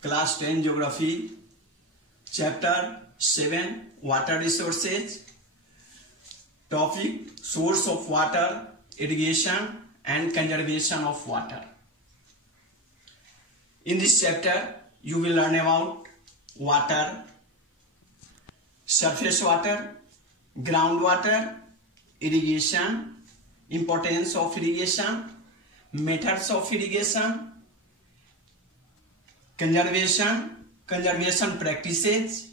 Class 10 Geography, Chapter 7, Water Resources. Topic: Source of water, irrigation and conservation of water. In this chapter, you will learn about water, surface water, groundwater, irrigation, importance of irrigation, methods of irrigation, conservation practices,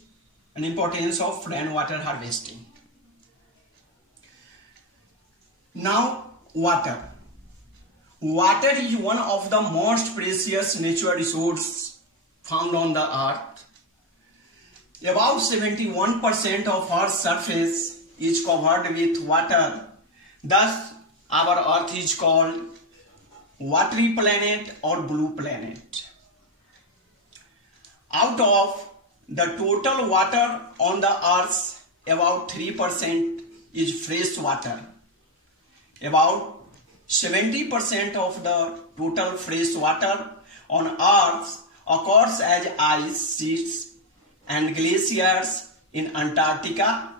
and importance of rainwater harvesting. Now, water. Water is one of the most precious natural resources found on the earth. About 71% of Earth's surface is covered with water. Thus, our Earth is called watery planet or blue planet. Out of the total water on the earth, about 3% is fresh water. About 70% of the total fresh water on earth occurs as ice sheets and glaciers in Antarctica,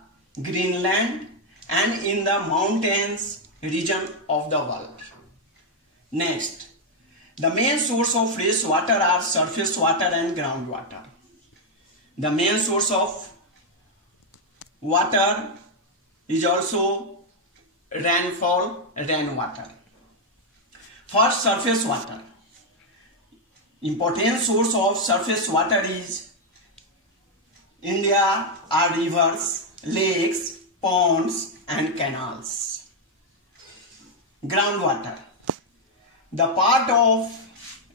Greenland, and in the mountains region of the world. Next, the main source of fresh water are surface water and groundwater. The main source of water is also rainfall, rainwater. First, surface water. Important source of surface water is India are rivers, lakes, ponds, and canals. Groundwater. The part of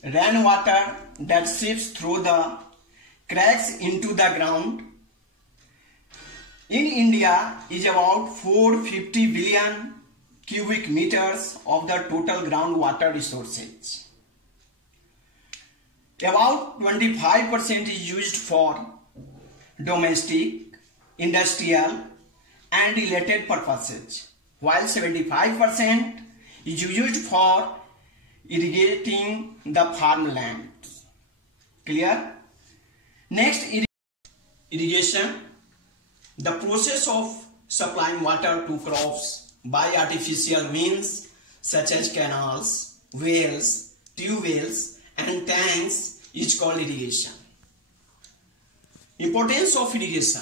rainwater that seeps through the cracks into the ground in India is about 450 billion cubic meters of the total groundwater resources. About 25% is used for domestic, industrial, and related purposes, while 75% is used for irrigating the farmland. Clear? Next, irrigation. The process of supplying water to crops by artificial means such as canals, wells, tube wells, and tanks is called irrigation. Importance of irrigation.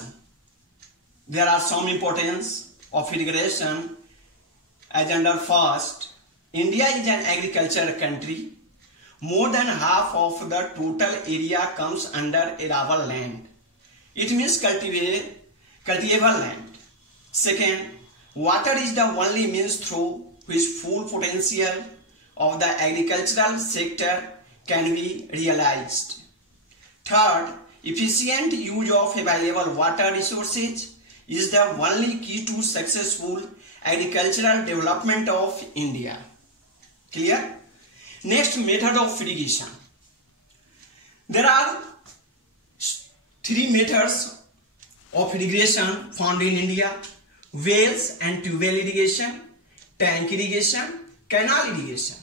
There are some importance of irrigation as under first. India is an agricultural country. More than half of the total area comes under arable land. It means cultivable land. Second, water is the only means through which full potential of the agricultural sector can be realized. Third, efficient use of available water resources is the only key to successful agricultural development of India. Clear? Next, method of irrigation. There are three methods of irrigation found in India: wells and tube well irrigation, tank irrigation, canal irrigation.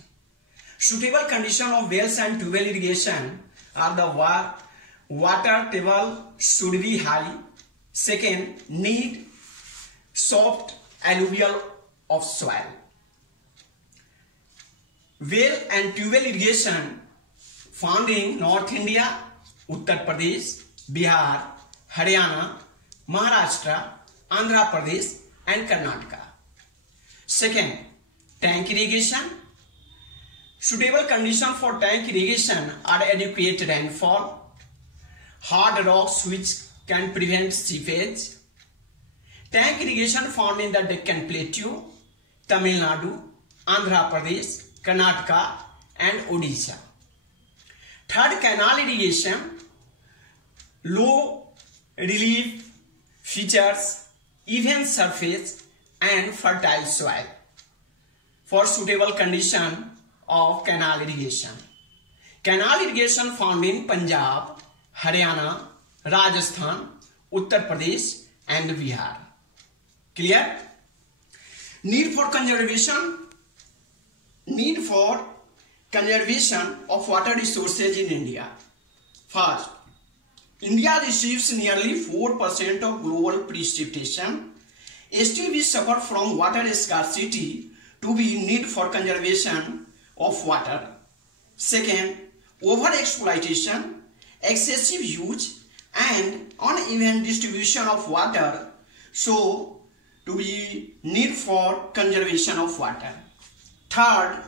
Suitable condition of wells and tube well irrigation are the water table should be high. Second, need soft alluvial of soil. Well and tube well irrigation found in North India, Uttar Pradesh, Bihar, Haryana, Maharashtra, Andhra Pradesh, and Karnataka. Second, tank irrigation. Suitable condition for tank irrigation are adequate rainfall, hard rocks which can prevent seepage. Tank irrigation found in the Deccan Plateau, Tamil Nadu, Andhra Pradesh, Karnataka, and Odisha. Third, canal irrigation. Low relief features even surface and fertile soil for suitable condition of canal irrigation. Canal irrigation found in Punjab, Haryana, Rajasthan, Uttar Pradesh, and Bihar. Clear? Need for conservation of water resources in India. First, India receives nearly 4% of global precipitation. Still, we suffer from water scarcity to be need for conservation of water. Second, over-exploitation, excessive use and uneven distribution of water, so to be need for conservation of water. Third,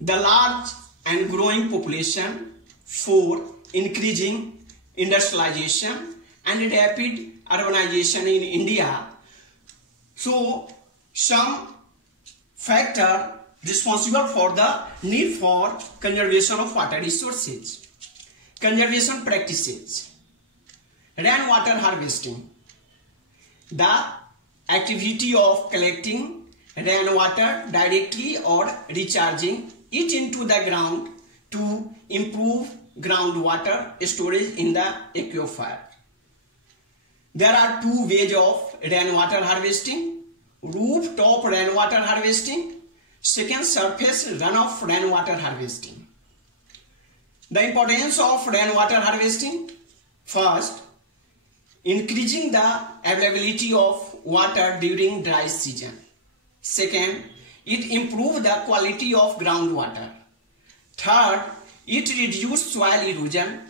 the large and growing population. Four, increasing industrialization and rapid urbanization in India. So, some factor responsible for the need for conservation of water resources. Conservation practices. Rainwater harvesting. The activity of collecting rainwater directly or recharging it into the ground to improve groundwater storage in the aquifer. There are two ways of rainwater harvesting. Rooftop rainwater harvesting. Second, surface runoff rainwater harvesting. The importance of rainwater harvesting. First, increasing the availability of water during dry season. Second, it improves the quality of groundwater. Third, it reduces soil erosion.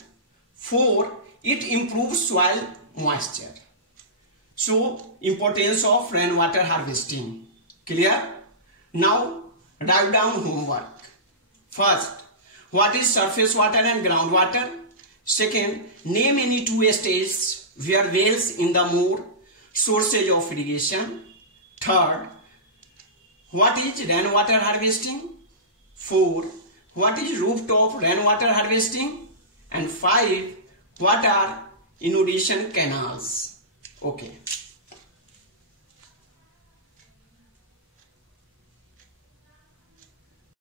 Fourth, it improves soil moisture. So, importance of rainwater harvesting. Clear? Now, dive down homework. First, what is surface water and groundwater? Second, name any two states where wells in the more sources of irrigation. Third, what is rainwater harvesting? Four, what is rooftop rainwater harvesting? And 5, what are inundation canals? Okay.